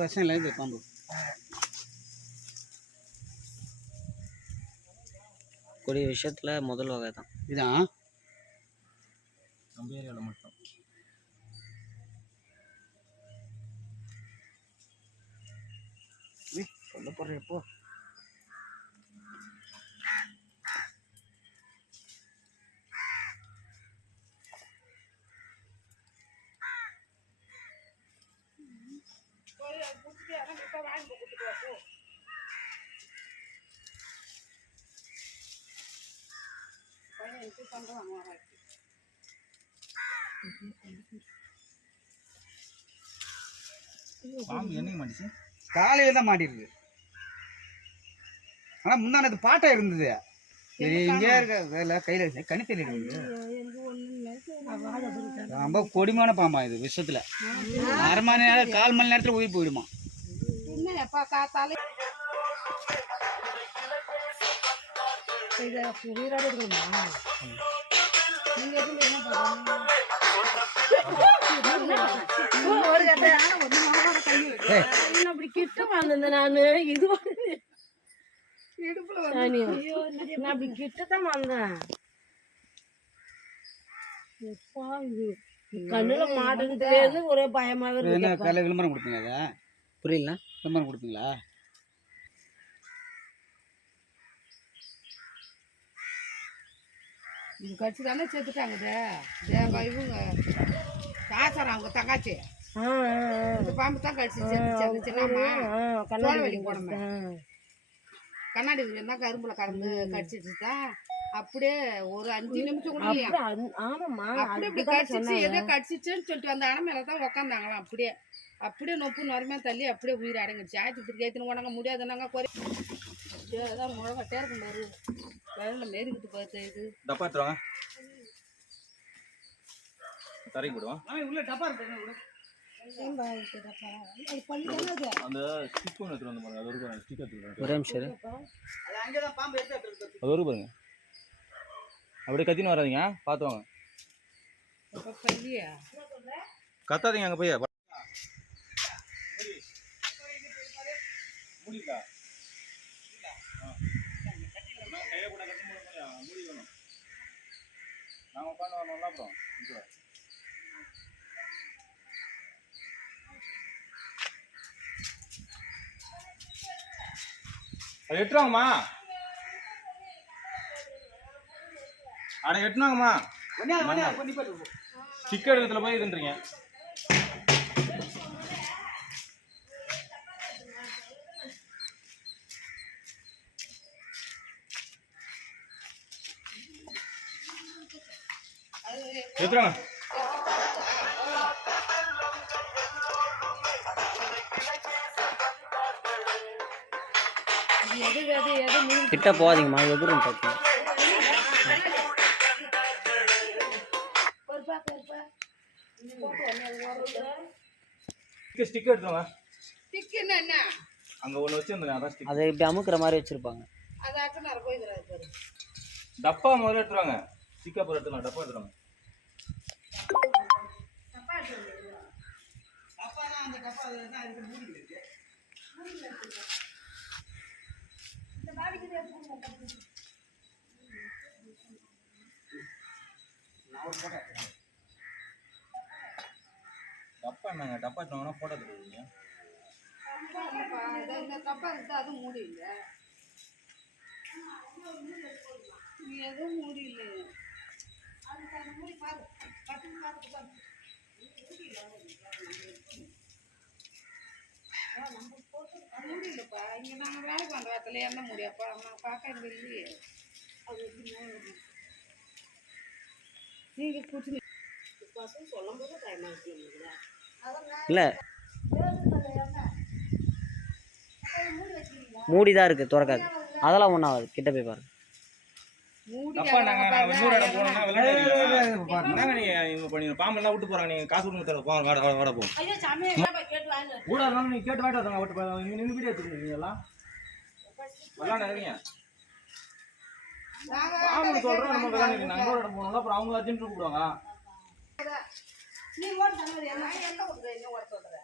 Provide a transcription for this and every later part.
விஷம் இல்லை இது பாம்பு. கூடிய விஷயத்துல முதல் வகை தான் இதான் நம்ம ஏரியாவில் மட்டும். சொல்ல போகிறேன் இப்போ. பாம்பு என்னைக்கு மாட்டிச்சு? காலையில் தான் மாட்டிருக்கு. ஆனால் முன்னாடி பாட்டை இருந்தது. சரி இங்கே இருக்க கையில் கணித்தல் இருக்குது. ரொம்ப கொடிமான பாம்பா இது. விஷத்துல 1/2 மணி நேரம் 1/4 மணி நேரத்தில் உயிர் போயிடுமா. அப்படி கிட்ட வந்தேன் நானு. இது அப்படி கிட்டதான் வந்தேன். கண்ணுல மாட்டுறது ஒரே பயமாவே இருக்கு. காலையில் விளம்பரம் கொடுப்பீங்களா? புரியல. விளம்பரம் கொடுப்பீங்களா? இது கட்சி தானே செத்துட்டாங்க. இவங்க காசாரம் அவங்க தங்காச்சி இந்த பாம்பு தான் கடிச்சு செத்துச்சுன்னாமா. சோழவெளி போனோமே கண்ணாடி தான் கரும்புல கறந்து கடிச்சிட்டு தான் அப்படியே ஒரு 5 நிமிஷம் கூட இல்லையா. அப்படியே இப்படி கடிச்சிச்சு எதோ கடிச்சிச்சுன்னு சொல்லிட்டு அந்த அணை மேலே தான் உக்காந்தாங்களாம். அப்படியே நொப்பு நொறுமையாக தள்ளி அப்படியே உயிர் அடங்கிடுச்சு. ஆச்சு ஏற்றின்னு போனாங்க முடியாதுன்னாங்க. குறை ஏதான் முழக்கட்டே இருக்கும் பாரு. வெள்ளம் மேறிக்கிட்டு பார்த்து இது டப்பா எடுத்துருவாங்க. தரைக்கு விடுவோம். உள்ள டப்பா இருக்கு. அந்த ஸ்டிக் ஒன்று எடுத்துட்டு வந்து பாருங்க. அது ஒரு பாருங்க. ஸ்டிக் எடுத்துட்டு ஒரே நிமிஷம். அது அங்கே தான் பாம்பு எடுத்து அது ஒரு பாருங்க. அப்படியே கத்தின்னு வராதிங்க, பார்த்து வாங்க. கத்தாதீங்க அங்கே போய். முடியல கையை கூட கட்டி முடி வேணும். நாங்கள் உட்காந்து வரணும்ல அப்புறம் அது எட்டுவாங்கம்மா. அட எட்டுனாங்கம்மா. ஸ்டிக்கர் இடத்துல போய் இதுன்றீங்க. எத்துறாங்க. கிட்ட போகாதீங்கம்மா, எதிரும் பார்த்து. ஸ்டிக்கர் எடுத்துவாங்க. ஸ்டிக் என்ன அங்க ஒண்ணு வச்சிருந்தேன். அதான் ஸ்டிக். அதை இப்படி அமுக்குற மாதிரி வச்சிருப்பாங்க. அது அட்டனார போயிடுறாரு பாரு. டப்பா முதல்ல எடுத்துவாங்க. ஸ்டிக்கர் அப்புறம் எடுத்துலாம். டப்பா எடுத்துவாங்க. டப்பா என்னங்க? டப்பா எடுத்தாங்கன்னா போட்டோ எடுத்துருவீங்க. டப்பா இருந்தா அது மூடி இல்லை. எதுவும் மூடி இல்லை. மூடி பாரு. முடியலப்பா. இங்க நாங்க வேலைக்கு வந்த இடத்துல என்ன முடியாப்பா. நான் பார்க்கறது இல்லையே. அது நீங்க கூட்டி சொல்லும் போது டைம் இல்லை, மூடிதான் இருக்கு, திறக்காது. அதெல்லாம் ஒன்றும் ஆகாது. கிட்ட போய் பாருங்க. பாம்பெல்லாம் விட்டு போறாங்க. நீங்க காசு கொடுத்து வாட போகும். நீங்க கேட்டு வாங்கிட்டு நின்று வீடியோ எடுத்துருக்கீங்களா? விளாண்டுறீங்க. பாம்பு சொல்றோம் நம்ம விளாண்டுறீங்க. நாங்க ஒரு இடம் போனோம்ல, அப்புறம் அவங்க அர்ஜென்ட் கூப்பிடுவாங்க. நீ ஓட சொன்னது என்ன? எந்த ஓடுற? என்ன ஓட சொல்ற?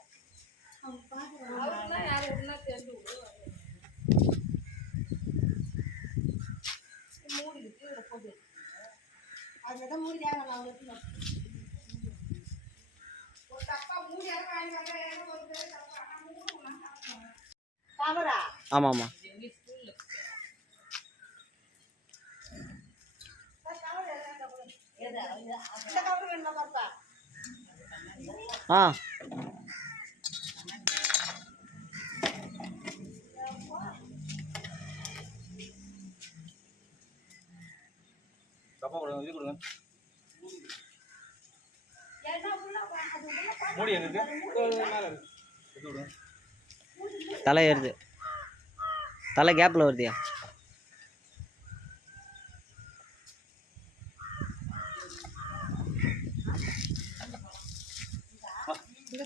ஆமாம் ஆமாம். ஆ டப்பா கொடுங்க, இது கொடுங்க. மூடி எங்க இருக்கு? மேல இருக்கு. இது கொடுங்க. தலை ஏறுது, தலை கேப்பில் வருதியா?